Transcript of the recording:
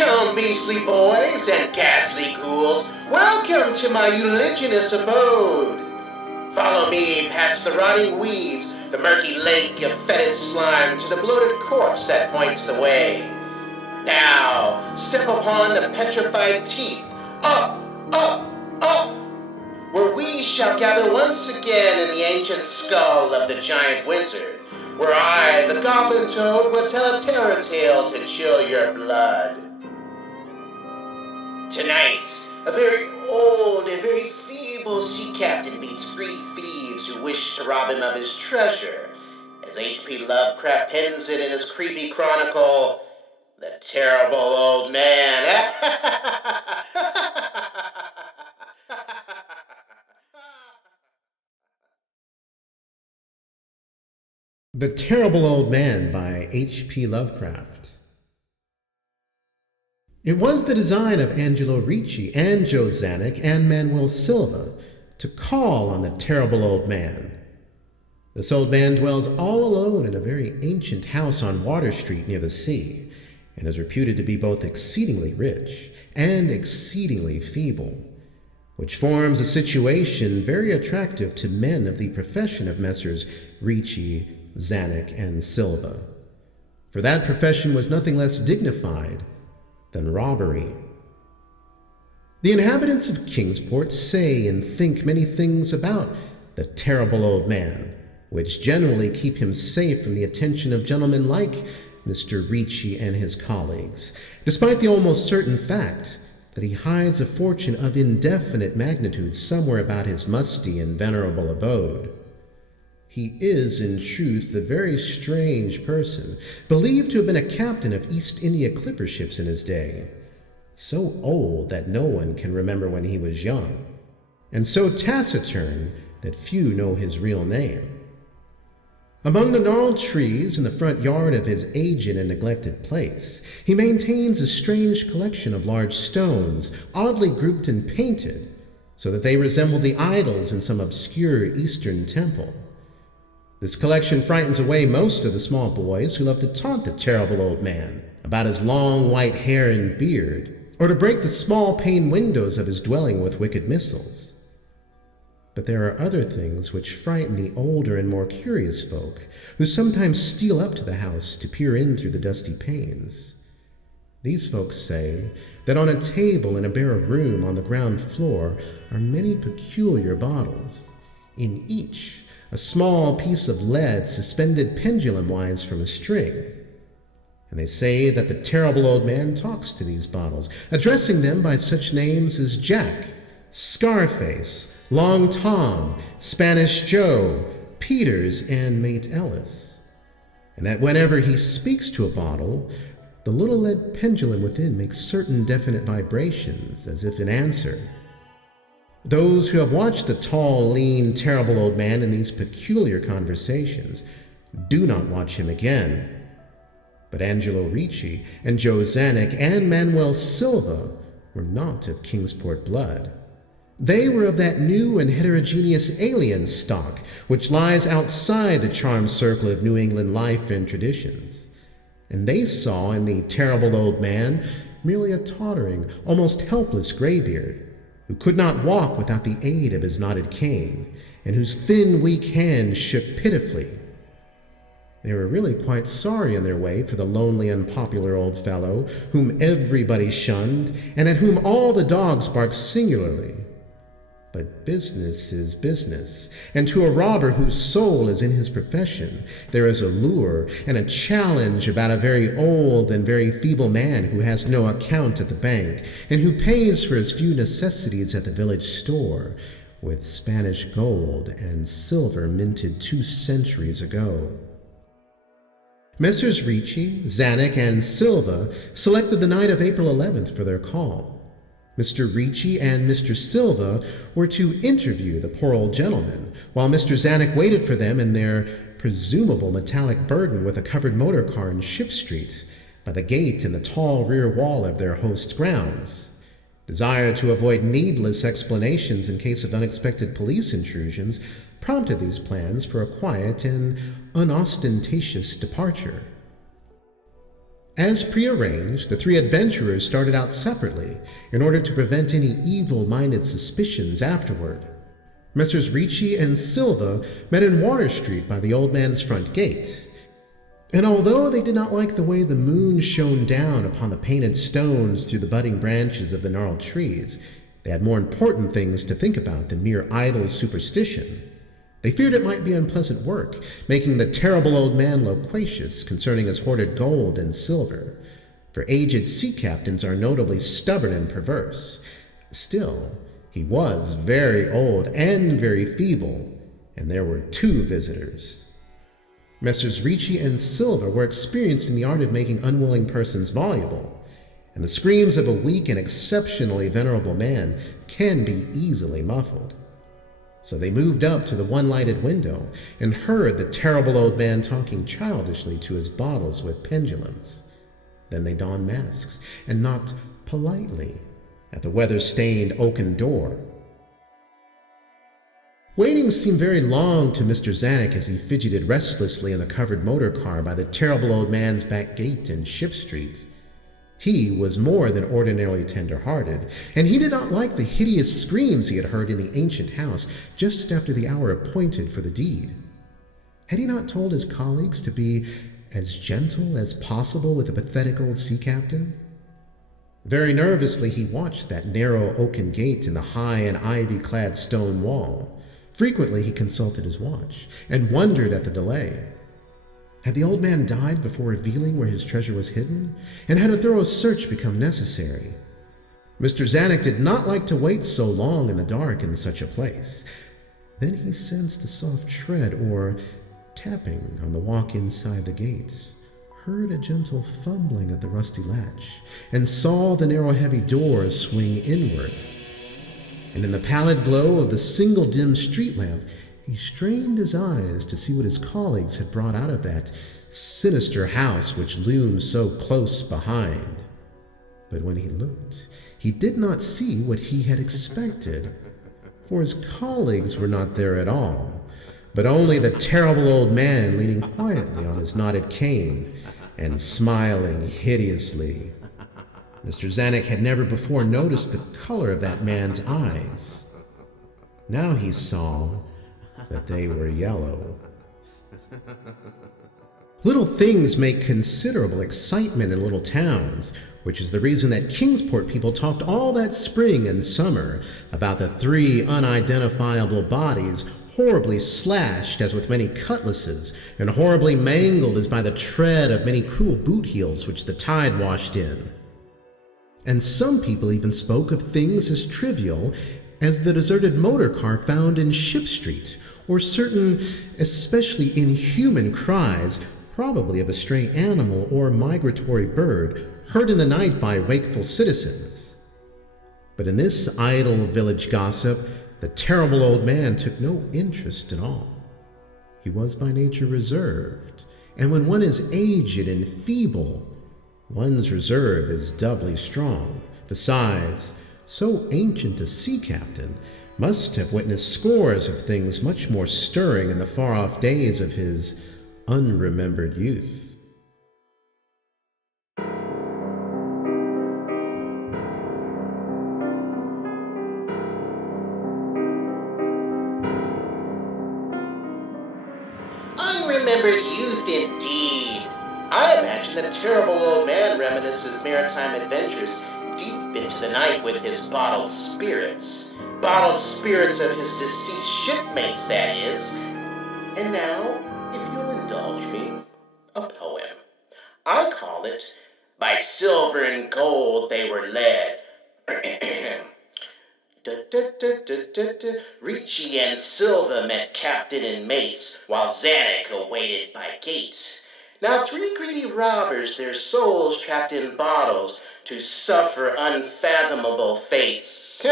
Welcome, beastly boys and ghastly ghouls. Welcome to my eulogious abode. Follow me past the rotting weeds, the murky lake of fetid slime, to the bloated corpse that points the way. Now, step upon the petrified teeth, up, up, up, where we shall gather once again in the ancient skull of the giant wizard, where I, the Goblin Toad, will tell a terror tale to chill your blood. Tonight, a very old and very feeble sea captain meets 3 thieves who wish to rob him of his treasure, as H.P. Lovecraft pens it in his creepy chronicle, The Terrible Old Man. The Terrible Old Man by H.P. Lovecraft. It was the design of Angelo Ricci and Joe Zanuck and Manuel Silva to call on the Terrible Old Man. This old man dwells all alone in a very ancient house on Water Street near the sea, and is reputed to be both exceedingly rich and exceedingly feeble, which forms a situation very attractive to men of the profession of Messrs. Ricci, Zanuck, and Silva, for that profession was nothing less dignified than robbery. The inhabitants of Kingsport say and think many things about the Terrible Old Man, which generally keep him safe from the attention of gentlemen like Mr. Ricci and his colleagues, despite the almost certain fact that he hides a fortune of indefinite magnitude somewhere about his musty and venerable abode. He is, in truth, a very strange person, believed to have been a captain of East India clipper ships in his day, so old that no one can remember when he was young, and so taciturn that few know his real name. Among the gnarled trees in the front yard of his aged and neglected place, he maintains a strange collection of large stones, oddly grouped and painted, so that they resemble the idols in some obscure Eastern temple. This collection frightens away most of the small boys who love to taunt the Terrible Old Man about his long white hair and beard, or to break the small pane windows of his dwelling with wicked missiles. But there are other things which frighten the older and more curious folk, who sometimes steal up to the house to peer in through the dusty panes. These folks say that on a table in a bare room on the ground floor are many peculiar bottles, in each a small piece of lead suspended pendulum-wise from a string. And they say that the Terrible Old Man talks to these bottles, addressing them by such names as Jack, Scarface, Long Tom, Spanish Joe, Peters, and Mate Ellis. And that whenever he speaks to a bottle, the little lead pendulum within makes certain definite vibrations, as if in answer. Those who have watched the tall, lean, terrible old man in these peculiar conversations do not watch him again. But Angelo Ricci and Joe Zanuck and Manuel Silva were not of Kingsport blood. They were of that new and heterogeneous alien stock which lies outside the charmed circle of New England life and traditions. And they saw in the Terrible Old Man merely a tottering, almost helpless graybeard, who could not walk without the aid of his knotted cane, and whose thin, weak hands shook pitifully. They were really quite sorry in their way for the lonely, unpopular old fellow, whom everybody shunned, and at whom all the dogs barked singularly. But business is business, and to a robber whose soul is in his profession, there is a lure and a challenge about a very old and very feeble man who has no account at the bank, and who pays for his few necessities at the village store with Spanish gold and silver minted 2 centuries ago. Messrs. Ricci, Zanuck, and Silva selected the night of April 11th for their call. Mr. Ricci and Mr. Silva were to interview the poor old gentleman, while Mr. Zanuck waited for them in their presumable metallic burden with a covered motor car in Ship Street, by the gate in the tall rear wall of their host's grounds. Desire to avoid needless explanations in case of unexpected police intrusions prompted these plans for a quiet and unostentatious departure. As prearranged, the three adventurers started out separately in order to prevent any evil-minded suspicions afterward. Messrs. Ricci and Silva met in Water Street by the old man's front gate. And although they did not like the way the moon shone down upon the painted stones through the budding branches of the gnarled trees, they had more important things to think about than mere idle superstition. They feared it might be unpleasant work, making the terrible old man loquacious concerning his hoarded gold and silver, for aged sea captains are notably stubborn and perverse. Still, he was very old and very feeble, and there were two visitors. Messrs. Ricci and Silva were experienced in the art of making unwilling persons voluble, and the screams of a weak and exceptionally venerable man can be easily muffled. So they moved up to the one-lighted window and heard the terrible old man talking childishly to his bottles with pendulums. Then they donned masks and knocked politely at the weather-stained oaken door. Waiting seemed very long to Mr. Zanuck as he fidgeted restlessly in the covered motor car by the terrible old man's back gate in Ship Street. He was more than ordinarily tender-hearted, and he did not like the hideous screams he had heard in the ancient house just after the hour appointed for the deed. Had he not told his colleagues to be as gentle as possible with the pathetic old sea captain? Very nervously he watched that narrow oaken gate in the high and ivy-clad stone wall. Frequently he consulted his watch, and wondered at the delay. Had the old man died before revealing where his treasure was hidden? And had a thorough search become necessary? Mr. Zanuck did not like to wait so long in the dark in such a place. Then he sensed a soft tread or tapping on the walk inside the gate, heard a gentle fumbling at the rusty latch, and saw the narrow heavy door swing inward. And in the pallid glow of the single dim street lamp, he strained his eyes to see what his colleagues had brought out of that sinister house which loomed so close behind. But when he looked, he did not see what he had expected, for his colleagues were not there at all, but only the terrible old man leaning quietly on his knotted cane and smiling hideously. Mr. Zanuck had never before noticed the color of that man's eyes. Now he saw that they were yellow. Little things make considerable excitement in little towns, which is the reason that Kingsport people talked all that spring and summer about the three unidentifiable bodies horribly slashed as with many cutlasses, and horribly mangled as by the tread of many cruel boot heels which the tide washed in. And some people even spoke of things as trivial as the deserted motor car found in Ship Street, or certain especially inhuman cries, probably of a stray animal or migratory bird, heard in the night by wakeful citizens. But in this idle village gossip, the terrible old man took no interest at all. He was by nature reserved, and when one is aged and feeble, one's reserve is doubly strong. Besides, so ancient a sea captain must have witnessed scores of things much more stirring in the far-off days of his unremembered youth. Unremembered youth indeed. I imagine the terrible old man reminisces maritime adventures deep into the night with his bottled spirits. Bottled spirits of his deceased shipmates, that is. And now, if you'll indulge me, a poem. I call it, By Silver and Gold They Were Led. Ricci and Silva met captain and mates, while Zanuck awaited by gate. Now 3 greedy robbers, their souls trapped in bottles, to suffer unfathomable fates.